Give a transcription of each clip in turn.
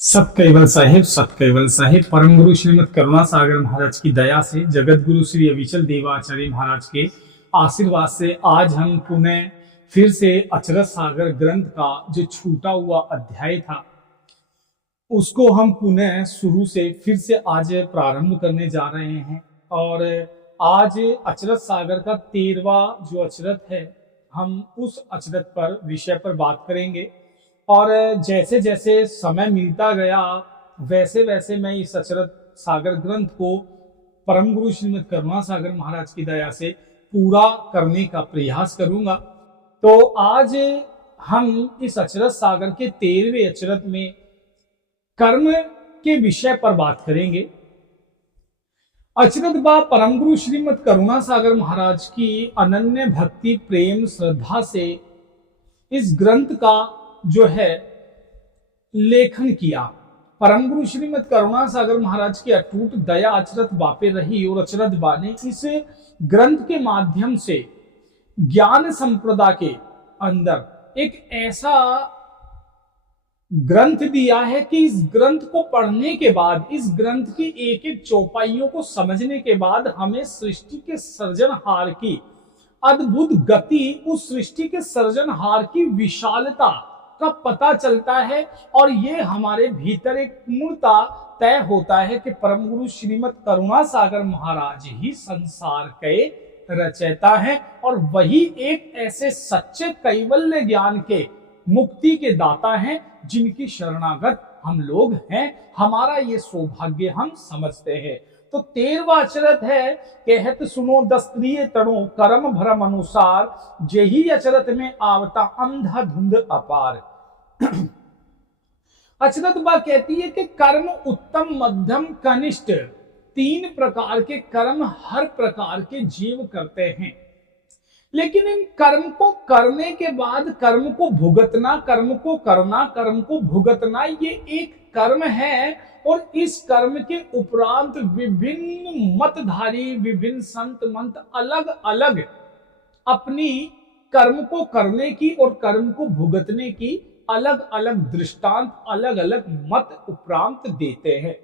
सत कैवल साहिब परम गुरु श्रीमद करुणा सागर महाराज की दया से जगत गुरु श्री अविचल देवाचार्य महाराज के आशीर्वाद से आज हम पुनः फिर से अचरज सागर ग्रंथ का जो छूटा हुआ अध्याय था उसको हम पुनः शुरू से फिर से आज प्रारंभ करने जा रहे हैं। और आज अचरज सागर का 13वां जो अचरज है हम उस अचरज पर विषय पर बात करेंगे। और जैसे जैसे समय मिलता गया वैसे वैसे मैं इस अचरज सागर ग्रंथ को परम गुरु श्रीमद करुणा सागर महाराज की दया से पूरा करने का प्रयास करूंगा। तो आज हम इस अचरज सागर के 13वें अचरज में कर्म के विषय पर बात करेंगे। अचरज बा परम गुरु श्रीमद करुणा सागर महाराज की अनन्य भक्ति प्रेम श्रद्धा से इस ग्रंथ का जो है लेखन किया। परम गुरु श्रीमद करुणा सागर महाराज की अटूट दया अचरज बापे रही और अचरज बा ने इस ग्रंथ के माध्यम से ज्ञान संप्रदा के अंदर एक ऐसा ग्रंथ दिया है कि इस ग्रंथ को पढ़ने के बाद, इस ग्रंथ की एक एक चौपाइयों को समझने के बाद हमें सृष्टि के सृजनहार की अद्भुत गति, उस सृष्टि के सृजनहार की विशालता का पता चलता है। और ये हमारे भीतर एक पूर्णता तय होता है कि परम गुरु श्रीमद करुणा सागर महाराज ही संसार के रचयिता हैं और वही एक ऐसे सच्चे कैवल्य ज्ञान के मुक्ति के दाता हैं जिनकी शरणागत हम लोग हैं। हमारा ये सौभाग्य हम समझते हैं। तो 13वां अचरज है, कहत सुनो दस्त्रीय तणो कर्म भरम अनुसार, जेही अचरज में आवता अंधा धुंध अपार। अचरज बा कहती है कि कर्म उत्तम मध्यम कनिष्ठ 3 प्रकार के कर्म हर प्रकार के जीव करते हैं। लेकिन इन कर्म को करने के बाद कर्म को भुगतना, कर्म को करना, कर्म को भुगतना, ये एक कर्म है। और इस कर्म के उपरांत विभिन्न मतधारी, विभिन्न संत मंत अलग अलग अपनी कर्म को करने की और कर्म को भुगतने की अलग अलग दृष्टांत, अलग अलग मत उपरांत देते हैं।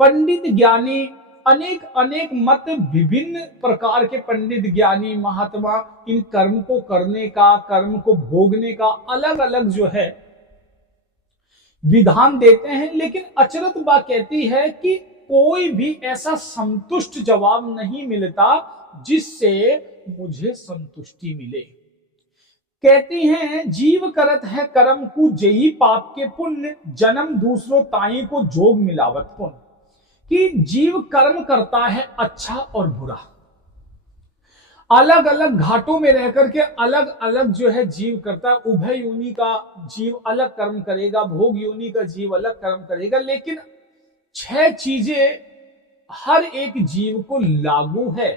पंडित ज्ञानी अनेक अनेक मत, विभिन्न प्रकार के पंडित ज्ञानी महात्मा इन कर्म को करने का, कर्म को भोगने का अलग अलग जो है विधान देते हैं। लेकिन अचरज बा कहती है कि कोई भी ऐसा संतुष्ट जवाब नहीं मिलता जिससे मुझे संतुष्टि मिले। कहती हैं जीव करत है कर्म को जेही पाप के पुण्य, जन्म दूसरों ताई को जोग मिलावत पुण्य। कि जीव कर्म करता है अच्छा और बुरा, अलग अलग घाटों में रह करके अलग अलग जो है जीव करता है। उभय योनि का जीव अलग कर्म करेगा, भोग योनि का जीव अलग कर्म करेगा। लेकिन 6 चीजें हर एक जीव को लागू है।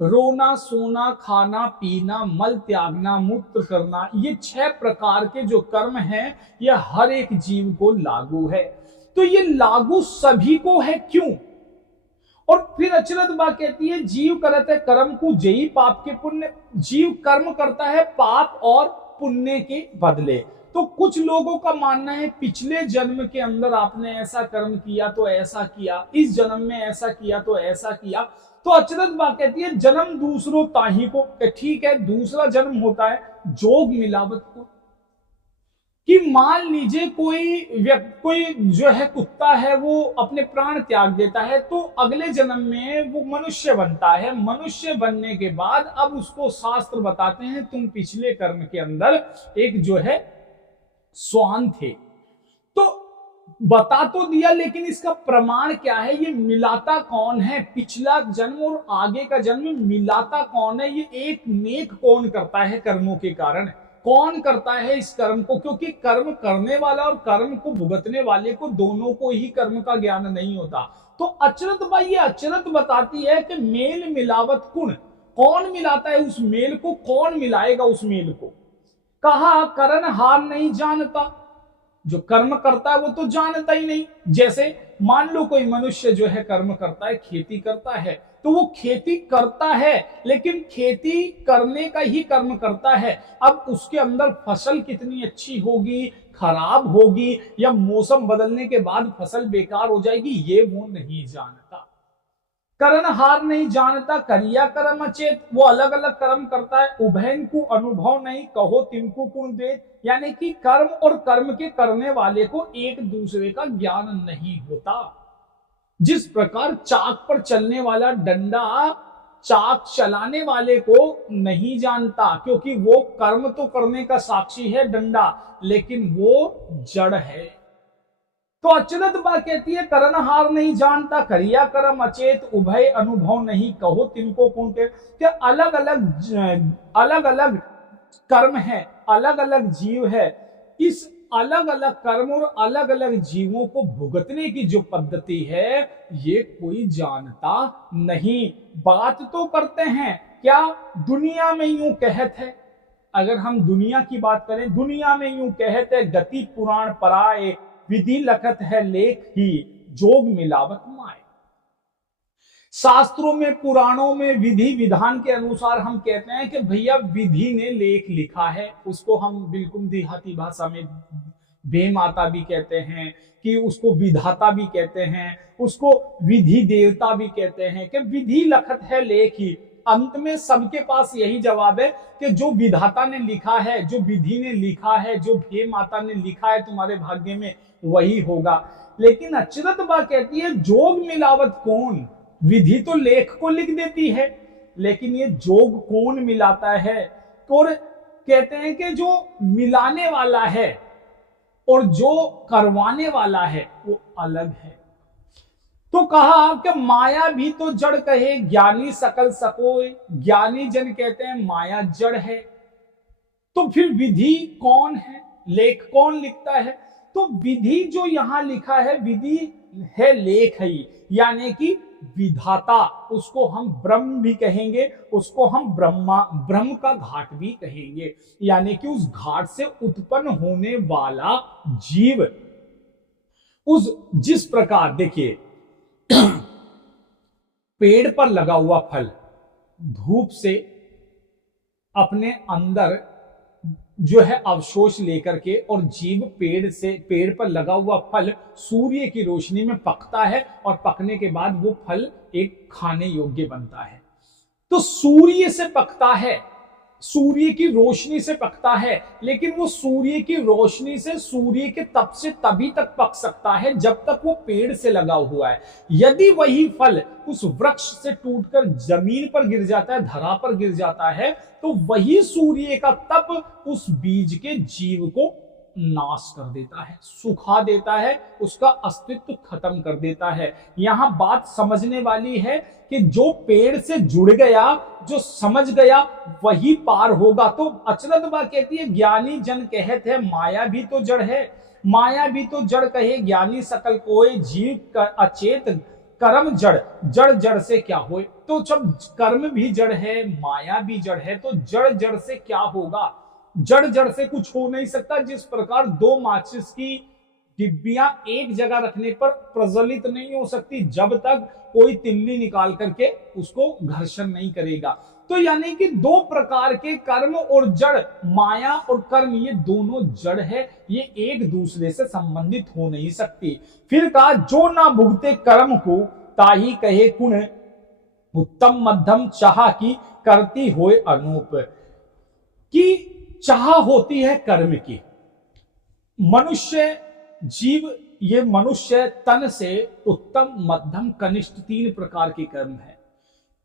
रोना, सोना, खाना, पीना, मल त्यागना, मूत्र करना, ये 6 प्रकार के जो कर्म हैं ये हर एक जीव को लागू है। तो ये लागू सभी को है, क्यों? और फिर अचरज बा कहती है जीव करत है कर्म को जेही पाप के पुण्य, जीव कर्म करता है पाप और पुण्य के बदले। तो कुछ लोगों का मानना है पिछले जन्म के अंदर आपने ऐसा कर्म किया तो ऐसा किया, इस जन्म में ऐसा किया तो ऐसा किया। तो अचरज बा कहती है जन्म दूसरों ताही को, ठीक है दूसरा जन्म होता है जोग मिलावत को। कि मान लीजिए कोई जो है कुत्ता है वो अपने प्राण त्याग देता है तो अगले जन्म में वो मनुष्य बनता है। मनुष्य बनने के बाद अब उसको शास्त्र बताते हैं तुम पिछले कर्म के अंदर एक जो है स्वान थे। तो बता तो दिया, लेकिन इसका प्रमाण क्या है? ये मिलाता कौन है? पिछला जन्म और आगे का जन्म मिलाता कौन है? ये एक नेक कौन करता है कर्मों के कारण? कौन करता है इस कर्म को? क्योंकि कर्म करने वाला और कर्म को भुगतने वाले को दोनों को ही कर्म का ज्ञान नहीं होता। तो अचरज बा ये अचरज बताती है कि मेल मिलावत कुण, कौन मिलाता है उस मेल को? कौन मिलाएगा उस मेल को? कहा करण हार नहीं जानता, जो कर्म करता है वो तो जानता ही नहीं। जैसे मान लो कोई मनुष्य जो है कर्म करता है, खेती करता है, तो वो खेती करता है लेकिन खेती करने का ही कर्म करता है। अब उसके अंदर फसल कितनी अच्छी होगी, खराब होगी या मौसम बदलने के बाद फसल बेकार हो जाएगी, ये वो नहीं जानता। करनहार नहीं जानता करिया कर्म अचेत, वो अलग अलग कर्म करता है। उभयन को अनुभव नहीं कहो तिनको गुण दे, यानी कि कर्म और कर्म के करने वाले को एक दूसरे का ज्ञान नहीं होता। जिस प्रकार चाक पर चलने वाला डंडा चाक चलाने वाले को नहीं जानता, क्योंकि वो कर्म तो करने का साक्षी है डंडा, लेकिन वो जड़ है। तो अचरत बा कहती है करनहार नहीं जानता करिया कर्म अचेत, उभय अनुभव नहीं कहो तिनको कुंटे। क्या अलग अलग कर्म है, अलग अलग जीव है। इस अलग अलग कर्म और अलग अलग जीवों को भुगतने की जो पद्धति है, ये कोई जानता नहीं। बात तो करते हैं, क्या दुनिया में यूं कहत है, अगर हम दुनिया की बात करें, दुनिया में यूं कहत है गति पुराण पराए, विधि लखत है लेख ही जोग मिलावट माए। शास्त्रों में पुराणों में विधि विधान के अनुसार हम कहते हैं कि भैया विधि ने लेख लिखा है, उसको हम बिल्कुल देहाती भाषा में बेमाता भी कहते हैं, कि उसको विधाता भी कहते हैं, उसको विधि देवता भी कहते हैं, कि विधि लखत है लेख ही। अंत में सबके पास यही जवाब है कि जो विधाता ने लिखा है, जो विधि ने लिखा है, जो भे माता ने लिखा है तुम्हारे भाग्य में, वही होगा। लेकिन अचरत बा कहती है जोग मिलावट कौन, विधि तो लेख को लिख देती है, लेकिन ये जोग कौन मिलाता है। और कहते हैं कि जो मिलाने वाला है और जो करवाने वाला है वो अलग है। तो कहा कि माया भी तो जड़ कहे ज्ञानी सकल सकोय, ज्ञानी जन कहते हैं माया जड़ है। तो फिर विधि कौन है, लेख कौन लिखता है। तो विधि जो यहां लिखा है, विधि है लेख है, यानी कि विधाता, उसको हम ब्रह्म भी कहेंगे, उसको हम ब्रह्म का घाट भी कहेंगे, यानी कि उस घाट से उत्पन्न होने वाला जीव। उस जिस प्रकार देखिए पेड़ पर लगा हुआ फल धूप से अपने अंदर जो है अवशोष लेकर के, और जीव पेड़ पर लगा हुआ फल सूर्य की रोशनी में पकता है, और पकने के बाद वो फल एक खाने योग्य बनता है। तो सूर्य से पकता है, सूर्य की रोशनी से पकता है, लेकिन वो सूर्य की रोशनी से, सूर्य के तप से तभी तक पक सकता है जब तक वो पेड़ से लगा हुआ है। यदि वही फल उस वृक्ष से टूटकर जमीन पर गिर जाता है, धरा पर गिर जाता है, तो वही सूर्य का तप उस बीज के जीव को नाश कर देता है, सुखा देता है, उसका अस्तित्व खत्म कर देता है। यहां बात समझने वाली है कि जो पेड़ से जुड़ गया, जो समझ गया, वही पार होगा। तो अचरत बा कहती है ज्ञानी जन कहत है माया भी तो जड़ है, माया भी तो जड़ कहे ज्ञानी सकल कोय, जीव अचेत कर्म जड़, जड़ जड़ से क्या होए। तो जब कर्म भी जड़ है, माया भी जड़ है, तो जड़ जड़ से क्या होगा, जड़ जड़ से कुछ हो नहीं सकता। जिस प्रकार दो माचिस की डिब्बियां एक जगह रखने पर प्रज्वलित नहीं हो सकती जब तक कोई तिल्ली निकाल करके उसको घर्षण नहीं करेगा। तो यानी कि दो प्रकार के कर्म और जड़, माया और कर्म, ये दोनों जड़ है, ये एक दूसरे से संबंधित हो नहीं सकती। फिर कहा जो ना भुगते कर्म को ताही कहे कुण, उत्तम मध्यम चाह की करती होए अनूप। की चाह होती है कर्म की। मनुष्य जीव, ये मनुष्य तन से उत्तम मध्यम कनिष्ठ 3 प्रकार के कर्म है,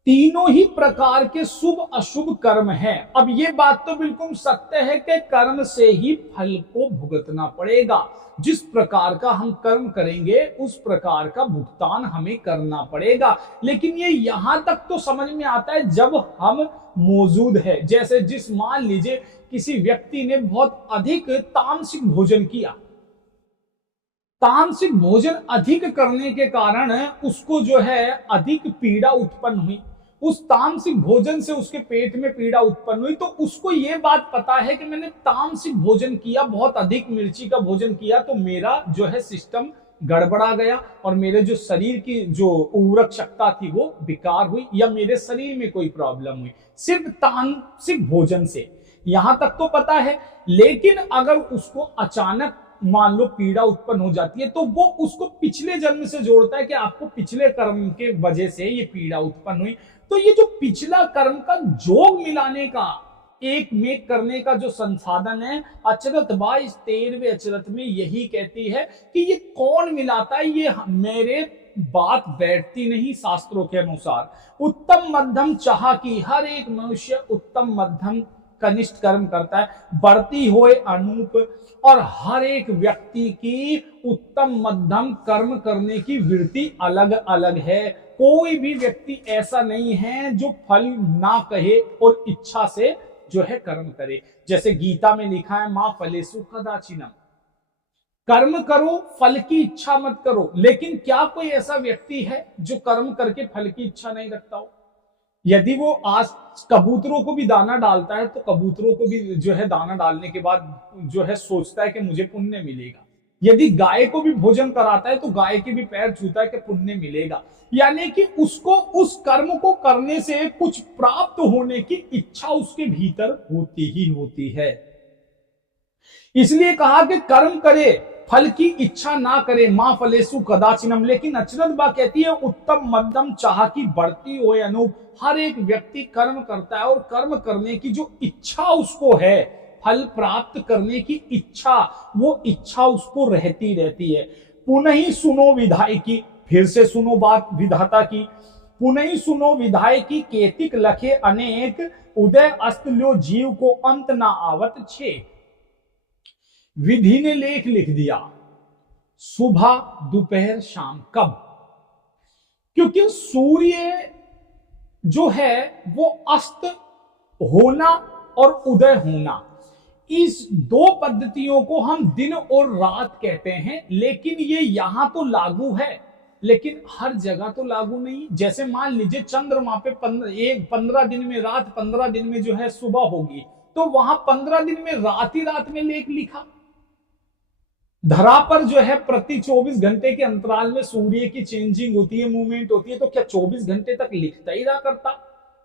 तीनों ही प्रकार के शुभ अशुभ कर्म हैं। अब ये बात तो बिल्कुल सत्य है कि कर्म से ही फल को भुगतना पड़ेगा। जिस प्रकार का हम कर्म करेंगे उस प्रकार का भुगतान हमें करना पड़ेगा। लेकिन ये यहां तक तो समझ में आता है जब हम मौजूद है। जैसे जिस मान लीजिए किसी व्यक्ति ने बहुत अधिक तामसिक भोजन किया, तामसिक भोजन अधिक करने के कारण उसको जो है अधिक पीड़ा उत्पन्न हुई, उस तामसिक भोजन से उसके पेट में पीड़ा उत्पन्न हुई। तो उसको ये बात पता है कि मैंने तामसिक भोजन किया, बहुत अधिक मिर्ची का भोजन किया, तो मेरा जो है सिस्टम गड़बड़ा गया और मेरे जो शरीर की जो उर्वरक क्षमता थी वो बेकार हुई, या मेरे शरीर में कोई प्रॉब्लम हुई सिर्फ तामसिक भोजन से। यहां तक तो पता है। लेकिन अगर उसको अचानक मान लो पीड़ा उत्पन्न हो जाती है तो वो उसको पिछले जन्म से जोड़ता है कि आपको पिछले कर्म के वजह से ये पीड़ा उत्पन्न हुई। तो ये जो पिछला कर्म का जोग मिलाने का, एक मेक करने का जो संसाधन है, अचरत बा इस 13वें अचरत में यही कहती है कि ये कौन मिलाता है, ये मेरे बात बैठती नहीं शास्त्रों के अनुसार। उत्तम मध्यम चाह की, हर एक मनुष्य उत्तम मध्यम कनिष्ठ कर्म करता है, बढ़ती होए अनूप, और हर एक व्यक्ति की उत्तम मध्यम कर्म करने की वृत्ति अलग अलग है। कोई भी व्यक्ति ऐसा नहीं है जो फल ना कहे और इच्छा से जो है कर्म करे। जैसे गीता में लिखा है, मां फलेषु कदाचिनम, कर्म करो फल की इच्छा मत करो। लेकिन क्या कोई ऐसा व्यक्ति है जो कर्म करके फल की इच्छा नहीं रखता हो? यदि वो आज कबूतरों को भी दाना डालता है तो कबूतरों को भी जो है दाना डालने के बाद जो है सोचता है कि मुझे पुण्य मिलेगा। यदि गाय को भी भोजन कराता है तो गाय के भी पैर छूता है कि पुण्य मिलेगा। यानी कि उसको उस कर्म को करने से कुछ प्राप्त होने की इच्छा उसके भीतर होती ही होती है। इसलिए कहा कि कर्म करे फल की इच्छा ना करे, मां फलेषु कदाचिनम। लेकिन अचरत बा कहती है उत्तम मध्यम चाह की बढ़ती हो अनूप। हर एक व्यक्ति कर्म करता है और कर्म करने की जो इच्छा उसको है, फल प्राप्त करने की इच्छा, वो इच्छा उसको रहती रहती है। पुनः ही सुनो विधाय की, फिर से सुनो बात विधाता की। पुनः ही सुनो विधाय की, केतिक लखे अनेक, उदय अस्त लो जीव को अंत ना आवत छे। विधि ने लेख लिख दिया, सुबह दोपहर शाम। कब? क्योंकि सूर्य जो है वो अस्त होना और उदय होना, इस दो पद्धतियों को हम दिन और रात कहते हैं। लेकिन ये यहां तो लागू है लेकिन हर जगह तो लागू नहीं। जैसे मान लीजिए चंद्रमा पे 15 दिन में रात, 15 दिन में जो है सुबह होगी, तो वहां 15 दिन में रात ही रात में लेख लिखा। धरा पर जो है प्रति 24 घंटे के अंतराल में सूर्य की चेंजिंग होती है, मूवमेंट होती है, तो क्या 24 घंटे तक लिखता ही रहा करता?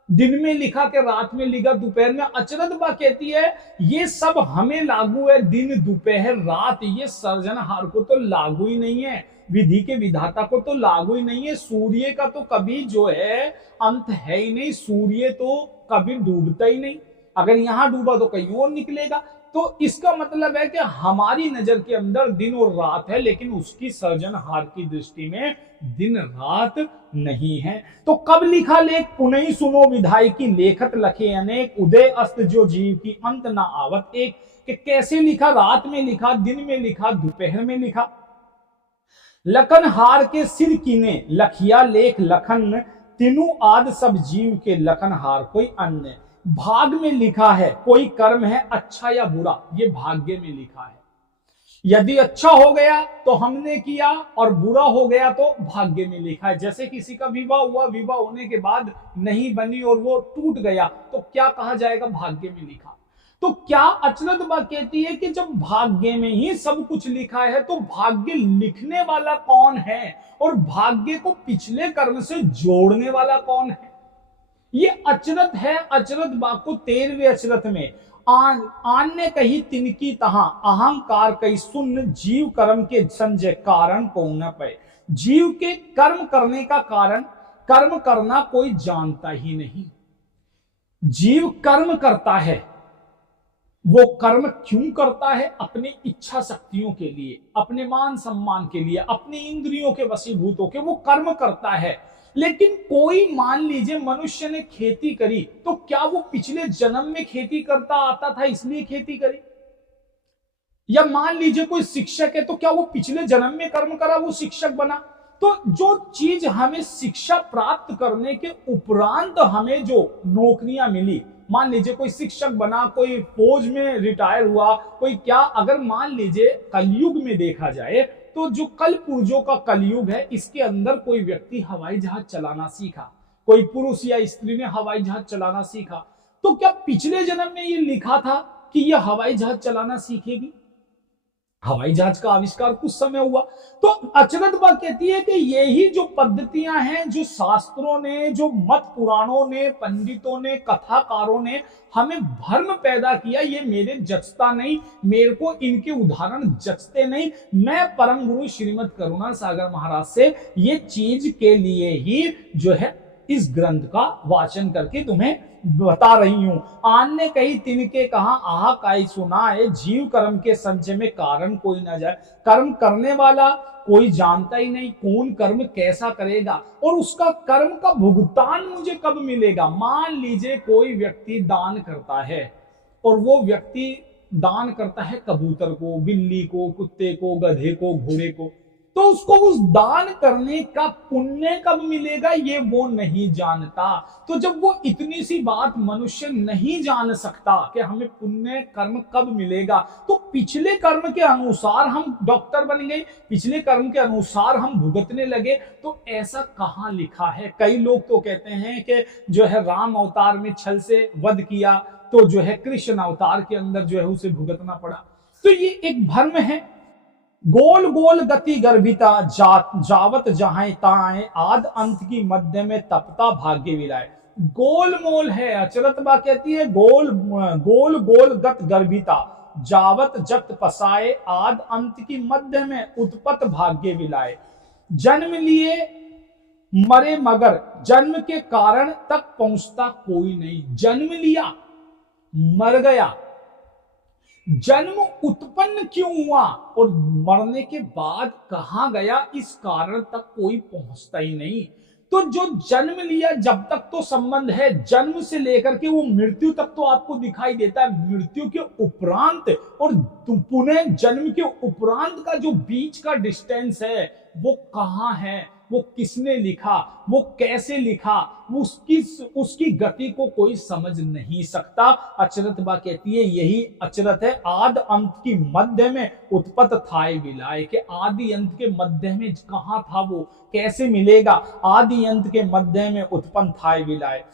दिन में लिखा के रात में लिखा, दोपहर में। अचरत बा कहती है ये सब हमें लागू है, दिन दोपहर रात, ये सर्जनहार को तो लागू ही नहीं है, विधि के विधाता को तो लागू ही नहीं है। सूर्य का तो कभी जो है अंत है ही नहीं, सूर्य तो कभी डूबता ही नहीं। अगर यहां डूबा तो कहीं और निकलेगा। तो इसका मतलब है कि हमारी नजर के अंदर दिन और रात है, लेकिन उसकी सर्जनहार की दृष्टि में दिन रात नहीं है। तो कब लिखा लेख? पुनः ही सुनो विधाई की, लेखत लखे अनेक, उदय अस्त जो जीव की अंत ना आवत एक। कि कैसे लिखा? रात में लिखा, दिन में लिखा, दोपहर में लिखा। लखन हार के सिर कीने, लखिया लेख लखन, तीनों आद सब जीव के लखन हार कोई अन्य। भाग में लिखा है कोई कर्म है अच्छा या बुरा, ये भाग्य में लिखा है। यदि अच्छा हो गया तो हमने किया और बुरा हो गया तो भाग्य में लिखा है। जैसे किसी का विवाह हुआ, विवाह होने के बाद नहीं बनी और वो टूट गया, तो क्या कहा जाएगा? भाग्य में लिखा। तो क्या अचरत बा कहती है कि जब भाग्य में ही सब कुछ लिखा है तो भाग्य लिखने वाला कौन है और भाग्य को पिछले कर्म से जोड़ने वाला कौन है? ये अचरत है। अचरत बा को 13वें अचरत में आन ने कही तिनकी तहा, अहंकार कही सुन, जीव कर्म के संजय कारण को न पाए। जीव के कर्म करने का कारण, कर्म करना कोई जानता ही नहीं। जीव कर्म करता है, वो कर्म क्यों करता है? अपनी इच्छा शक्तियों के लिए, अपने मान सम्मान के लिए, अपनी इंद्रियों के वशीभूत होकर वो कर्म करता है। लेकिन कोई मान लीजिए मनुष्य ने खेती करी, तो क्या वो पिछले जन्म में खेती करता आता था इसलिए खेती करी? या मान लीजिए कोई शिक्षक है, तो क्या वो पिछले जन्म में कर्म करा, वो शिक्षक बना? तो जो चीज हमें शिक्षा प्राप्त करने के उपरांत हमें जो नौकरियां मिली, मान लीजिए कोई शिक्षक बना, कोई फौज में रिटायर हुआ, कोई क्या, अगर मान लीजिए कलयुग में देखा जाए तो जो कल पुर्जों का कलयुग है, इसके अंदर कोई व्यक्ति हवाई जहाज चलाना सीखा, कोई पुरुष या स्त्री ने हवाई जहाज चलाना सीखा, तो क्या पिछले जन्म में ये लिखा था कि यह हवाई जहाज चलाना सीखेगी? हवाई जहाज का आविष्कार कुछ समय हुआ। तो अचरत बात कहती है कि यही जो पद्धतियां हैं, जो शास्त्रों ने, जो मत पुराणों ने, पंडितों ने, कथाकारों ने हमें भ्रम पैदा किया, ये मेरे जचता नहीं, मेरे को इनके उदाहरण जचते नहीं। मैं परम गुरु श्रीमद करुणा सागर महाराज से ये चीज के लिए ही जो है इस ग्रंथ का वाचन करके तुम्हें बता रही हूं। आन ने कही तिनके कहा आहा काई सुनाए, जीव कर्म के संचय में कारण कोई ना जाए। कर्म करने वाला कोई जानता ही नहीं, कौन कर्म कैसा करेगा और उसका कर्म का भुगतान मुझे कब मिलेगा। मान लीजिए कोई व्यक्ति दान करता है और वो व्यक्ति दान करता है कबूतर को, बिल्ली को, कुत्ते को, गधे को, घोड़े को, तो उसको उस दान करने का पुण्य कब मिलेगा ये वो नहीं जानता। तो जब वो इतनी सी बात मनुष्य नहीं जान सकता कि हमें पुण्य कर्म कब मिलेगा, तो पिछले कर्म के अनुसार हम डॉक्टर बन गए, पिछले कर्म के अनुसार हम भुगतने लगे, तो ऐसा कहां लिखा है। कई लोग तो कहते हैं कि जो है राम अवतार में छल से वध किया, तो जो है कृष्ण अवतार के अंदर जो है उसे भुगतना पड़ा। तो ये एक भ्रम है। गोल गोल गति गर्भिता जावत जहां ताए, आद अंत की मध्य में तपता भाग्य विलाए। गोल मोल है, अचरतबा कहती है गोल गोल गोल गत गर्भिता जावत जगत पसाए, आद अंत की मध्य में उत्पत भाग्य विलाए। जन्म लिए मरे मगर जन्म के कारण तक पहुंचता कोई नहीं। जन्म लिया मर गया, जन्म उत्पन्न क्यों हुआ और मरने के बाद कहां गया, इस कारण तक कोई पहुंचता ही नहीं। तो जो जन्म लिया जब तक तो संबंध है, जन्म से लेकर के वो मृत्यु तक तो आपको दिखाई देता है। मृत्यु के उपरांत और पुनः जन्म के उपरांत का जो बीच का डिस्टेंस है वो कहां है, वो किसने लिखा, वो कैसे लिखा, उसकी गति को कोई समझ नहीं सकता। अचरत बा कहती है यही अचरत है। आदि अंत की मध्य में उत्पत थाए विलाए, कि आदि अंत के मध्य में कहां था वो, कैसे मिलेगा। आदि अंत के मध्य में उत्पन्न थाए विलाए।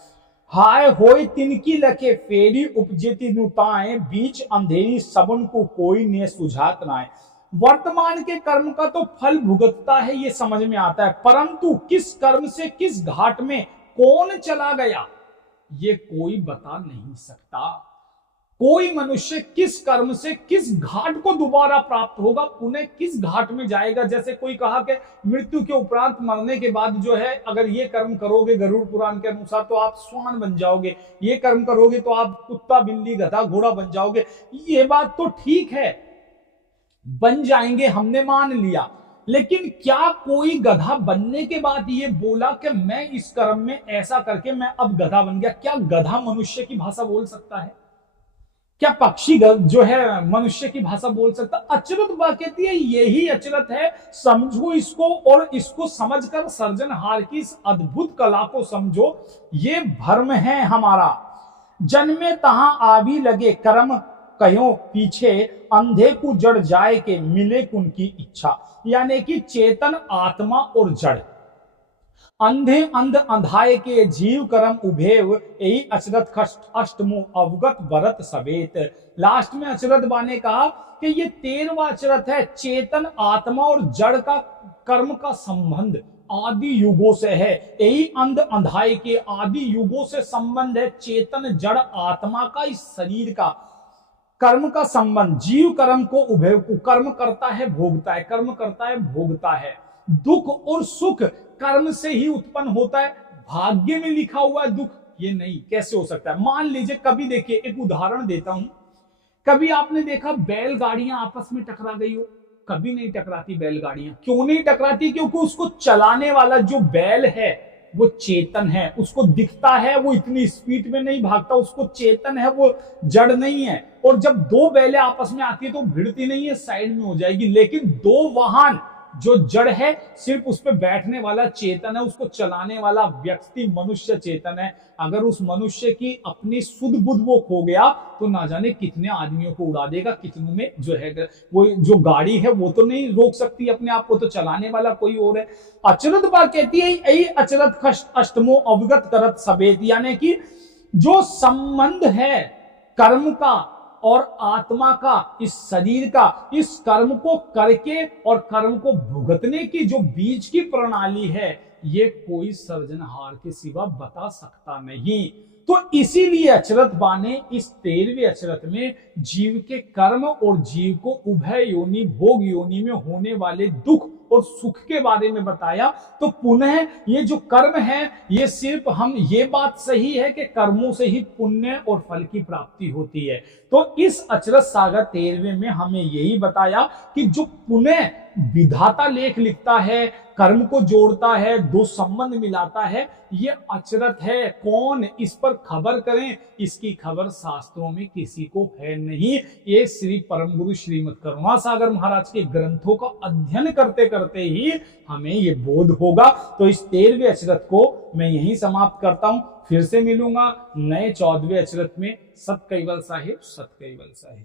हाय होय तिनकी लखे फेरी उपजेती नुताएं, बीच अंधेरी सबन को कोई ने सुझात नाए। वर्तमान के कर्म का तो फल भुगतता है, ये समझ में आता है, परंतु किस कर्म से किस घाट में कौन चला गया ये कोई बता नहीं सकता। कोई मनुष्य किस कर्म से किस घाट को दोबारा प्राप्त होगा, पुनः किस घाट में जाएगा। जैसे कोई कहा कि मृत्यु के उपरांत मरने के बाद जो है अगर ये कर्म करोगे गरुड़ पुराण के अनुसार तो आप श्वान बन जाओगे, ये कर्म करोगे तो आप कुत्ता, बिल्ली, गधा, घोड़ा बन जाओगे। ये बात तो ठीक है, बन जाएंगे, हमने मान लिया, लेकिन क्या कोई गधा बनने के बाद ये बोला कि मैं इस कर्म में ऐसा करके मैं अब गधा बन गया। क्या गधा मनुष्य की भाषा बोल सकता है? क्या पक्षी जो है मनुष्य की भाषा बोल सकता? अचरत बात कहती है यही अचरत है। समझो इसको और इसको समझकर सर्जनहार की इस अद्भुत कला को समझो। ये भ्रम है हमारा। जन्मे तहां आवी लगे कर्म कहो पीछे, अंधे को जड़ जाए के मिले उनकी इच्छा। यानी कि चेतन आत्मा और जड़, अंधे अंध अंधाए के जीव कर्म उभेव, यही अचरत अष्टमु अवगत भरत सवेत। लास्ट में अचरत बाने कहा कि ये 13वां अचरत है। चेतन आत्मा और जड़ का कर्म का संबंध आदि युगों से है। यही अंध अंधाए के आदि युगों से संबंध है। चेतन जड़ आत्मा का, इस शरीर का कर्म का संबंध। जीव कर्म को उभय को कर्म करता है भोगता है, कर्म करता है भोगता है। दुख और सुख कर्म से ही उत्पन्न होता है। भाग्य में लिखा हुआ दुख ये नहीं, कैसे हो सकता है? मान लीजिए कभी देखिए, एक उदाहरण देता हूं, कभी आपने देखा बैलगाड़ियां आपस में टकरा गई हो? कभी नहीं टकराती बैलगाड़ियां। क्यों नहीं टकराती? क्योंकि उसको चलाने वाला जो बैल है वो चेतन है, उसको दिखता है, वो इतनी स्पीड में नहीं भागता, उसको चेतन है, वो जड़ नहीं है। और जब दो बैलें आपस में आती है तो भिड़ती नहीं है, साइड में हो जाएगी। लेकिन दो वाहन, जो जड़ है सिर्फ उस पर बैठने वाला चेतन है, उसको चलाने वाला व्यक्ति मनुष्य चेतन है। अगर उस मनुष्य की अपनी सुध बुध वो खो गया तो ना जाने कितने आदमियों को उड़ा देगा, कितनों में जो है वो जो गाड़ी है वो तो नहीं रोक सकती अपने आप को, तो चलाने वाला कोई और है। अचरत बात कहती है यही अचरत कष्ट अष्टमो अवगत करत सवेत, यानी कि जो संबंध है कर्म का और आत्मा का, इस शरीर का, इस कर्म को करके और कर्म को भुगतने की जो बीच की प्रणाली है, ये कोई सर्जनहार के सिवा बता सकता नहीं। तो इसीलिए अचरत बा ने इस 13वें अचरत में जीव के कर्म और जीव को उभय योनि, भोग योनि में होने वाले दुख और सुख के बारे में बताया। तो पुनः ये जो कर्म है, ये सिर्फ हम, ये बात सही है कि कर्मों से ही पुण्य और फल की प्राप्ति होती है। तो इस अचरत सागर 13वें में हमें यही बताया कि जो पुनः विधाता लेख लिखता है, कर्म को जोड़ता है, दो संबंध मिलाता है, ये अचरत है। कौन इस पर खबर करें, इसकी खबर शास्त्रों में किसी को है नहीं। ये श्री परम गुरु श्रीमद करुणासागर महाराज के ग्रंथों का अध्ययन करते करते ही हमें ये बोध होगा। तो इस 13वें अचरत को मैं यहीं समाप्त करता हूं। फिर से मिलूंगा नए 14वें अचरत में। सत कैवल साहिब, सत कैवल साहिब।